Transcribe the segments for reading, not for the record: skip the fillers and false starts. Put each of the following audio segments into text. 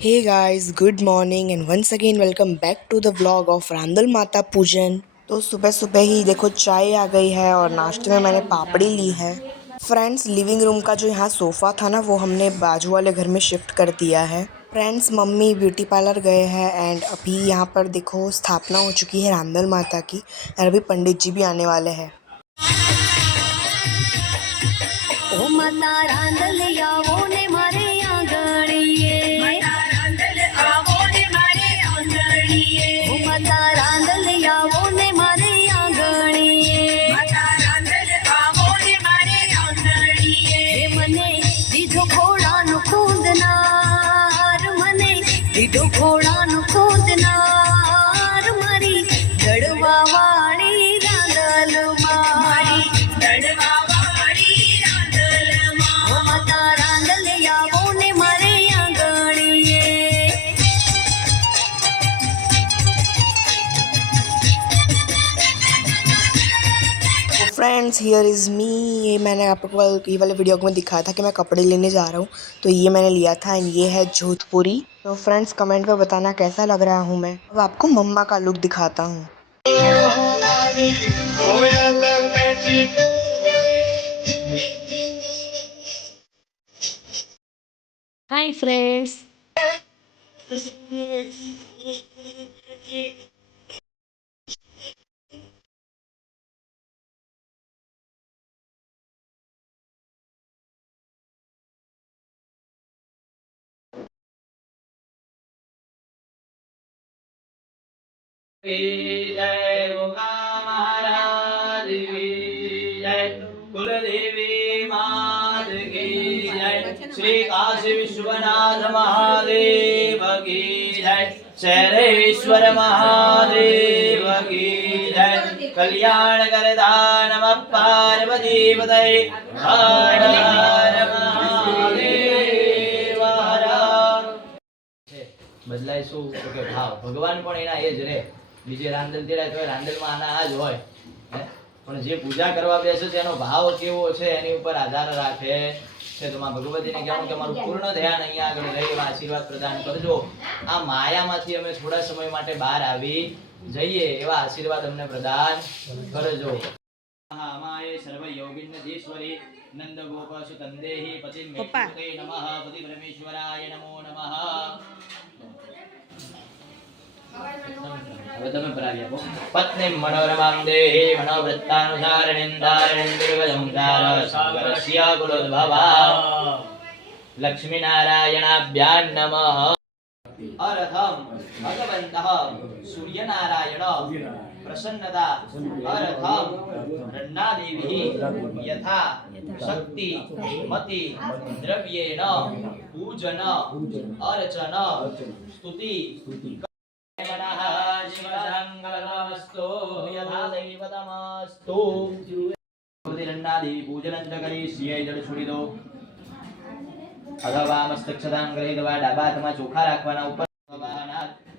Hey guys, good morning and once again welcome back to the vlog of Randal माता पूजन। तो सुबह सुबह ही देखो चाय आ गई है और नाश्ते में मैंने पापड़ी ली है। फ्रेंड्स, लिविंग रूम का जो यहाँ सोफ़ा था ना वो हमने बाजू वाले घर में शिफ्ट कर दिया है। फ्रेंड्स, मम्मी ब्यूटी पार्लर गए हैं एंड अभी यहाँ पर देखो स्थापना हो चुकी है रांदल माता की और अभी पंडित जी भी आने वाले हैं। ओ माता रांदल आवो ने मारे आंगणीए, माता रांदल आवो ने मारे आंगणीए, ओ माता रांदल आवो ने मारे आंगणीए, माता रांदल आवो ने मारे आंगणीए। हे मने दीधो घोड़ानो कूंदनार, मने दीधो घोड़ानो कूंदनार, मारी दड़वा वाળી रांदल मारी Darwa friends, here is me. ये मैंने आपको ये वाले वीडियो में दिखाया था कि मैं कपड़े लेने जा रहा हूँ, तो ये मैंने लिया था एंड ये है जोधपुरी। तो फ्रेंड्स, कमेंट में बताना कैसा लग रहा हूँ मैं। अब आपको मम्मा का लुक दिखाता हूँ। Hi friends. जय गोगा महाराज की जय, कुलदेवी मात की जय, श्री काशी विश्वनाथ महादेव की जय, शैलेश्वर महादेव की जय, कल्याण करता नमः पार्वती पतये हर हर महादेव हर। बदलाय શું તો કે ભાવ ભગવાન પણ એના એ જ રહે। બીજે રાંદલ તેડાય તો રાંદલમાં આના આ જ હોય, પણ જે પૂજા કરવા બેસે છે એનો ભાવ કેવો છે એની ઉપર આધાર રાખે છે। તો માં ભગવતીને કહેવાનું કે મારું પૂર્ણ ધ્યાન અહીંયા આગળ રહી એવા આશીર્વાદ પ્રદાન કરજો। આ માયામાંથી અમે થોડા સમય માટે બહાર આવી જઈએ એવા આશીર્વાદ અમને પ્રદાન કરજો। महामाये सर्वयोगिन्नधीश्वरी नंद गोपसुतंदेहि पतिं मेघदूते नमः पति परमेश्वराय नमो नमः। હવે તમે ભરાવી આપો। પત્નીં મનોરમાં દેહિ મનોવૃત્તાનુસારિણીં ધારિણીં દીર્ઘસંસાર સાગરસ્ય કુલોદ્ભવા લક્ષ્મીનારાયણાભ્યાं નમઃ। अर्थम भगवन्तः सूर्यनारायण प्रसन्नता अर्थम रन्नादेवी यथा शक्ति मति द्रव्येण पूजन अर्चन स्तुति मनः शिवसङ्कल्पमस्तु यथा दैवतमस्तु। रन्नादेवी पूजनं च करिष्ये जल छुड़ी दो अथवा मस्तक्षतां गृहीत्वा डाबा हाथમાં ચોખા રાખવાના ઉપર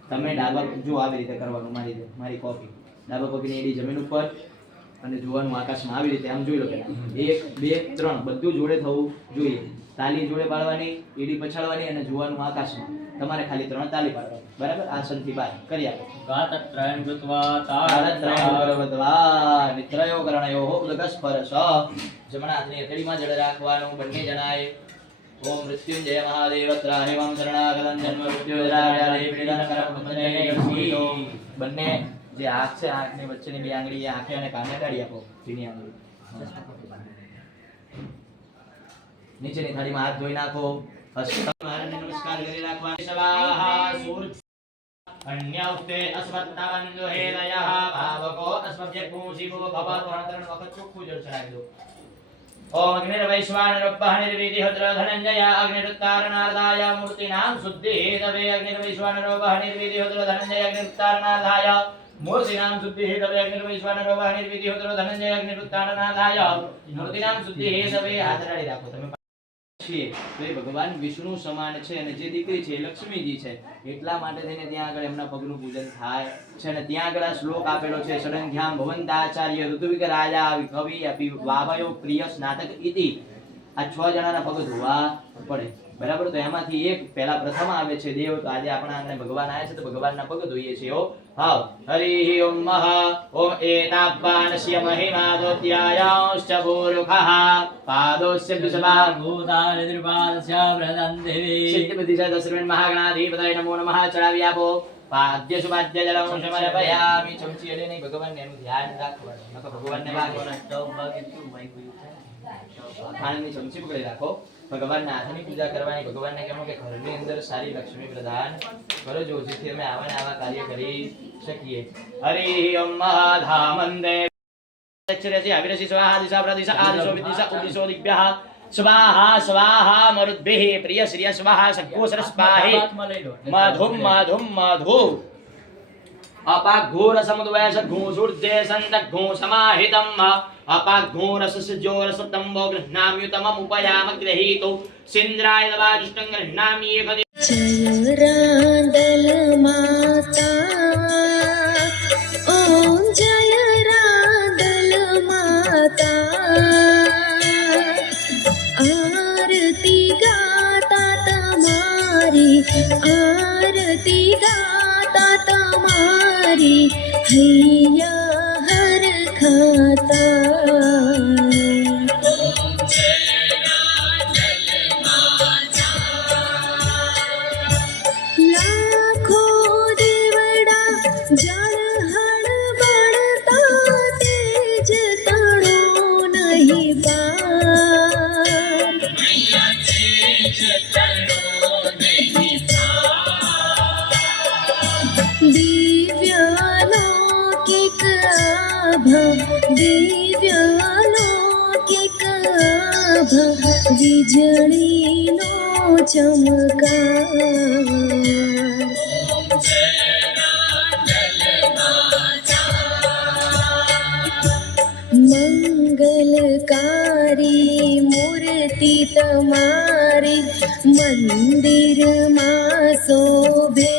તમે ડાબા જો આવી રીતે કરવાનું મારી કોપી ડાબા પગની એડી જમીન ઉપર અને જોવાનું આકાશમાં આવી રીતે આમ જોઈ લો કે 1 2 3 બધું જોડે થવું જોઈએ। તાલી જોડે પાડવાની, એડી પછાડવાની અને જોવાનું આકાશમાં। તમારે ખાલી 3 તાલી પાડવાની, બરાબર? આસનથી બહાર કરી આપો। ગાતત્રયં કૃત્વા તાળત્રયં કરવત્વા નિત્રયો કરણયોઃ ઉદગસ્પર્શ। જમણા હાથની હથેળીમાં જળ રાખવાનું બંને જણાએ। ओम मृत्युंजय महादेव त्राहिमं शरणागतं जन्म मृत्युजराय पीड़न करम बने। બંને જે આંખ છે આંખની વચ્ચેની બે આંગળી એ આંખે અને કાને કાઢી આપો। ભીની આંગળી નીચેની થાળીમાં હાથ ધોઈ નાખો। નમસ્કાર કરી રાખવાની। સ્વાહા સૂર્ય અન્યૌતે અસ્વત્તાવંદો હેદયઃ ભાવકો અસ્મભ્યકૂષિકો ભવતો અનંતરણ વખત ચોખ્ખું જળ ચડાવી દો। ओम अग्निर्वैश्वानरोपहनिर्विधिहोत्र धनंजय अग्निरुत्तारणार्धाय मूर्तिनां शुद्धिहेतवे अग्निर्वैश्वानरोपहनिर्विधिहोत्र धनंजय अग्निरुत्तारणार्धाय मूर्तिनां शुद्धिहेतवे अग्निर्वैश्वानरोपहनिर्विधिहोत्र धनंजय अग्निरुत्तारणार्धाय मूर्तिनां शुद्धिहेतवे। हाथ डाળી રાખો તમે છીએ તો એ ભગવાન વિષ્ણુ સમાન છે અને જે દીકરી છે એ લક્ષ્મીજી છે એટલા માટે થઈને ત્યાં આગળ એમના પગનું પૂજન થાય છે। અને ત્યાં આગળ શ્લોક આપેલો છે ષડંઘ્યામ ભવંતાચાર્ય ઋતુવિક રાજા કવિ વાવયો પ્રિય સ્નાતક ઇતિ। આ 6 જણાના પગ ધોવા પડે। બરાબર. તો એમાંથી એક પહેલા પ્રથમ આવે છે દેવ. તો આજે આપણા આંગણે ભગવાન આવ્યા છે તો ભગવાનના પગ ધોઈએ છીએ. ઓ હાવ હરિ ઓમ ઓમ એતાબ્બાનસ્ય મહિમા દોત્યાયાશ્ચ પૂરુખઃ પાદોસ્ય વિષમા ભૂતાનિ ત્રિપાદસ્ય વ્રતં દેવી સિદ્ધિબુદ્ધિ સર્વૈર્ મહાગણાધિપતય નમો નમઃ. ચડાવી આપો. પાદ્ય સુપાદ્ય જલમ સમર્પયામિ. ચમચી અડે નહીં, ભગવાનને એનું ધ્યાન રાખવાનું. નકર ભગવાનને પાણીની ચમચી પકડી રાખો. ભગવાનના હાથની પૂજા કરવાની. ભગવાનને કહેવું કે ઘરની અંદર સારી લક્ષ્મી પ્રદાન કરજો, જેથી અમે આવા ને આવા કાર્ય કરી શકીએ. હરિ ઓમ ધામંદે અક્ષરેસી અવિરસી સ્વાહા દિશા પ્રદિશા આદિશો વિદિશા ઉદિશો દિભ્યઃ સ્વાહા સ્વાહા મરુદ્ભિઃ પ્રિય શ્રિય સ્વાહા સદ્ગોસર સ્વાહી માધુમ માધુમ માધુ અપાઘોર સમુદય સદ્ઘો સૂર્જે સંદઘો સમાહિતમ અપાઘોર સસ્યોરસતંબો ગૃહ્ણામ્યુતમમ ઉપયામ ગ્રહીતો સિંદ્રાય દવાજુષ્ટં ગૃહ્ણામિ એકદે. જય રાંદલ માતા, ઓમ જય રાંદલ માતા, આરતી ગાતા તમારી, આરતી ગાતા તમારી, હૈયા હર ખાતા. લાખો દેવડા જળહળ બળતા તેજ તણો નહીં પાર. દિવ્યાલૌકિક આભા, દિવ્યાલૌકિક આભા, વીજળીનો ચમકાર. મંગલકારી મૂર્તિ તમારી મંદિરમાં શોભે.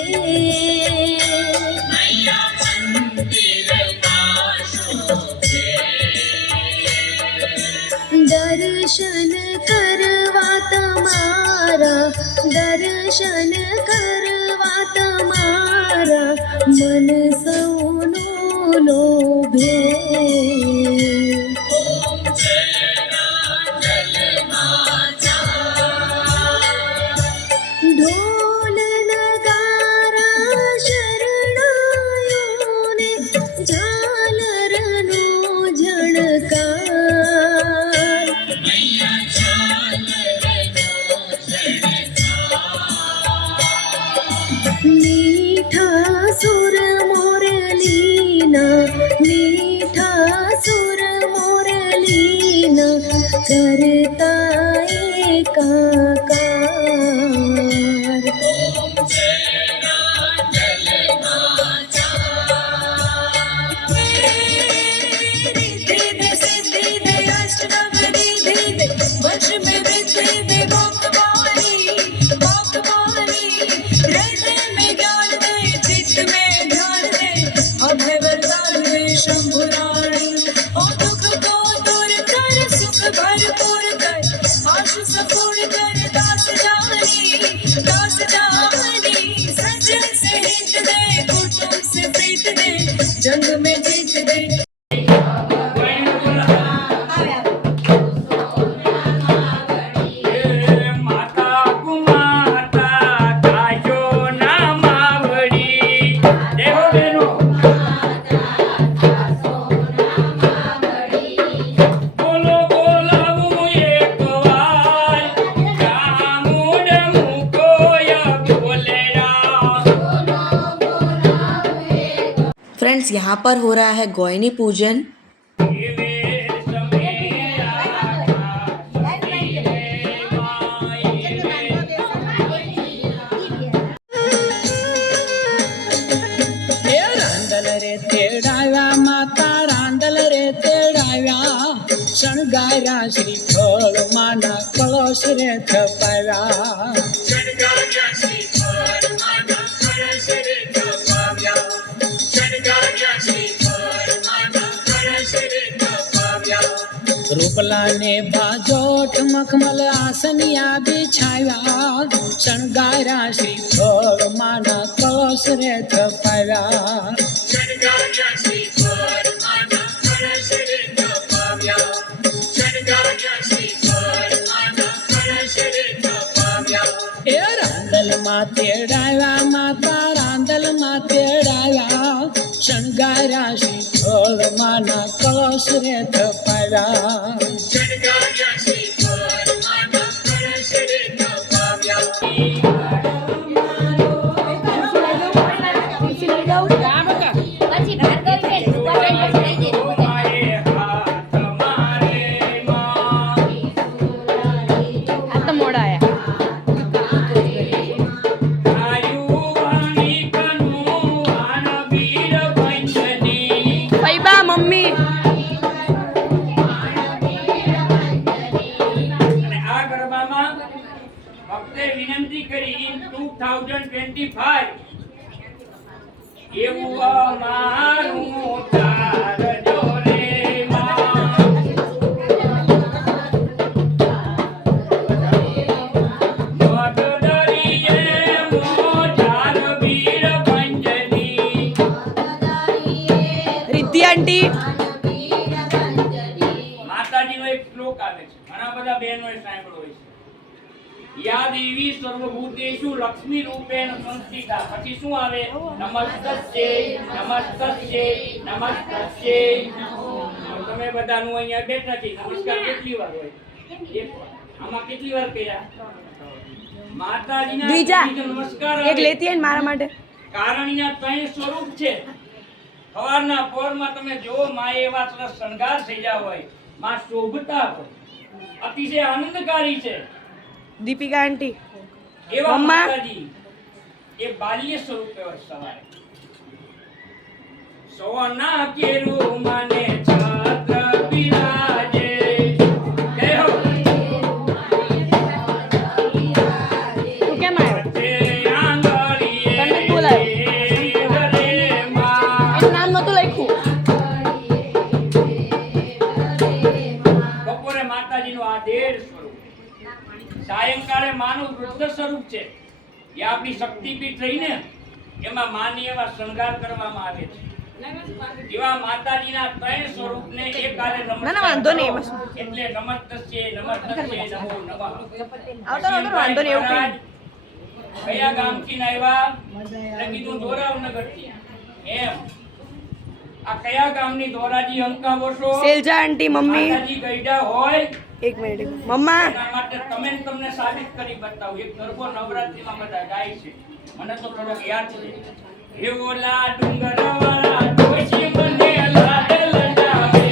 દર્શન કરવા તમારા, દર્શન કરવા તમારા, મન સૌનું લોભે. ઢોલ નગારા શરણાયોને ઝાલરનો ઝણકાર. મીઠા સુર મોરલીના, મીઠા સુર મોરલીના, કરતા એકાકાર. जंग में जीत दे. માતા કુમાતા કાજો ના માવડી દેવો બેનો બોલો બોલાવું એક વાર ગામુડ મુકોયા બોલેરા. फ्रेंड्स यहाँ पर हो रहा है गौयनी पूजन. રાંદલ રે તેડાવ્યા માતા, રાંદલ રે તેડાવ્યા, શણગાર્યા શ્રીફળ માના કળશ રે થપાવ્યા. રૂપલા ને બાજોઠ મખમલ આસનિયા બિછાવ્યા શણગાર્યા શ્રી ફળ માના કળશ રે થપાવ્યા શણગાર્યા શ્રી ફળ માના કળશ રે થપાવ્યા શણગાર્યા શ્રી ફળ માના કળશ રે થપાવ્યા એ રાંદલ માં તેડાવ્યા માતા રાંદલ માં તેડાવ્યા શણગાર્યા શ્રી ફળ માના કળશ રે થપાવ્યા શણગાર્યા શ્રી ફળ માના કળશ રે થપાવ્યા પછી ભાર્ગવી બેન ઉભા થઈને પછી લઈ જજો બધા. મારે હાથ મારે માં આ તો મોડા આયા. આયુવાણી કનું આન વીર વંદની ફૈબા મમ્મી અને આ ગરબામાં ભક્તે વિનંતી કરી in 2025 એવું અમારું તારજો રે માં મદદરીએ મોજાર વીર વંદની રિદ્ધિ આંટી માતાજીનો એક શ્લોક આવે છે ઘણા બધા બહેનોએ સાંભળ્યો હોય છે યા દેવી સર્વભૂતેષુ લક્ષ્મી રૂપેણ સંસ્થિતા પછી શું આવે નમસ્તસ્યે નમસ્તસ્યે નમસ્તસ્યે તમે બધાનું અહીંયા બેઠા છે નમસ્કાર કેટલી વાર હોય એક વાર. આમાં કેટલી વાર કર્યા માતાજીના દ્વિજા. નમસ્કાર એક આવે. લેતી આય ને મારા માટે કારણીના ત્રણ સ્વરૂપ છે સવારના પોરમાં તમે જો માએ એવા સરસ શણગાર સજ્યા હોય માં શોભતા હોય અતિશય આનંદકારી છે દીપિકા આંટી એવા મમ્મા. માતાજી એ બાલ્ય સ્વરૂપે હોય સવારે સોના કેરું માને છત્ર બિરાજે જય હો તું કેમ આવ્યો તે આંગળીએ તને બોલાયો. રે માં એનું નામ નતું લખ્યું. બપોરે માતાજીનું આ દેર સ્વરૂપ સાયંકાળે માનું વૃદ્ધ સ્વરૂપ છે એ આપણી શક્તિપીઠ રહીને એમાં માની એવા શણગાર કરવામાં આવે છે એવા માતાજીના ત્રણ સ્વરૂપને એકારે ના, ના, વાંધો નહીં, એમાં શું? એટલે નમસ્તસ્યે નમસ્તસ્યે નમો નમઃ આવતો નહોતો, વાંધો નહીં, એવું કંઈ. કયા ગામથી આવ્યા એટલે કીધું ધોરાવનગરથી એમ આ કયા ગામની ધોરાજી અંકાવો છો સેલજા આંટી મમ્મી માતાજી ગઈડા હોય એક મિનિટ મમ્મા એના માટે તમે ને તમને સાબિત કરી બતાવું એક ગરબો નવરાત્રીમાં બધા ગાય છે મને તો થોડોક યાદ છે હે ઓલા ડુંગરવાળા ડોશી મને લાડ લડાવે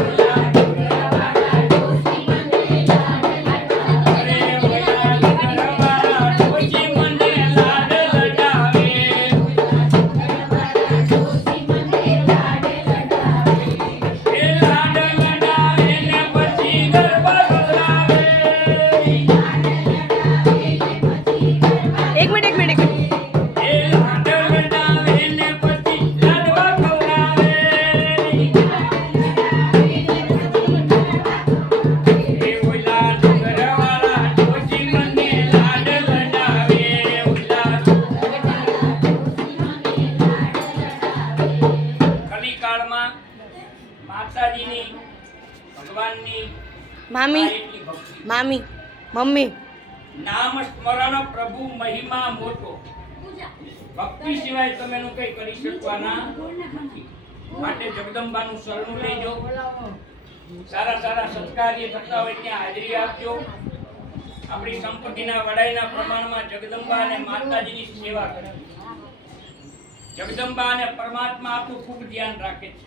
ઓલા ડુંગરવાળા ડોશી મને લાડ લડાવે અરે ઓલા ડુંગરવાળા ડોશી મને લાડ લડાવે ઓલા ડુંગરવાળા ડોશી મને લાડ લડાવે એ લાડ લડાવે ને પછી ગરબા બોલાવે એક મિનિટ એ લાડ લડાવે ને પછી લાડવા ખવડાવે એ ઓલા ડુંગરવાળા ડોશી મને લાડ લડાવે ઓલા કલિકાળમાં માતાજીની ભગવાનની મામી એટલી ભક્તિ મામી મમ્મી નામ સ્મરણ પ્રભુ મહિમા મોટો ભક્તિ સિવાય તમે એનું કઈ કરી શકવાના નથી માટે જગદંબાનું શરણું લેજો સારા સારા સત્કાર્ય થતા હોય ત્યાં હાજરી આપજો આપણી સંપત્તિના વડાઈના પ્રમાણમાં જગદંબા અને માતાજીની સેવા કરજો જગદંબા અને પરમાત્મા આપણું ખૂબ ધ્યાન રાખે છે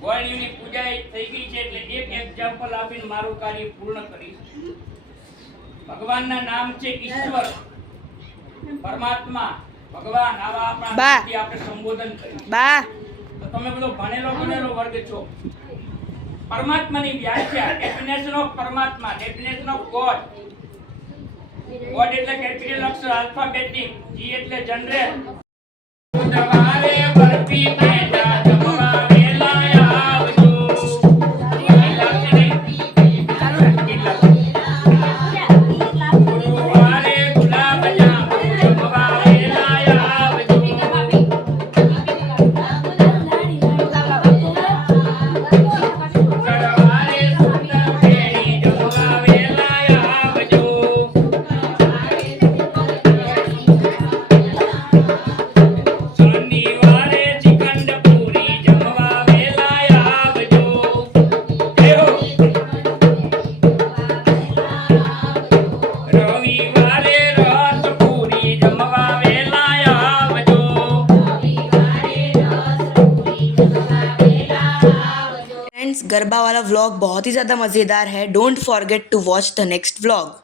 ગોળીઓની પૂજા થઈ ગઈ છે એટલે એક એક્ઝામ્પલ આપીને મારું કાર્ય પૂર્ણ કરીશ ભગવાનના નામ છે ઈશ્વર પરમાત્મા ભગવાન આવા આપણા બા. નામથી આપણે સંબોધન કરીએ બા તો તમે બધો ભણેલો ગણેલો વર્ગ છો પરમાત્માની વ્યાખ્યા ડેફિનેશન ઓફ પરમાત્મા ડેફિનેશન ઓફ ગોડ ગોડ એટલે કેપિટલ અક્ષર આલ્ફાબેટિક જી એટલે જનરલ તમારે બરફી પેડા જમવા વેલા આવજો વેલા गरबा वाला व्लॉग बहुत ही ज़्यादा मज़ेदार है. Don't forget to watch the next vlog.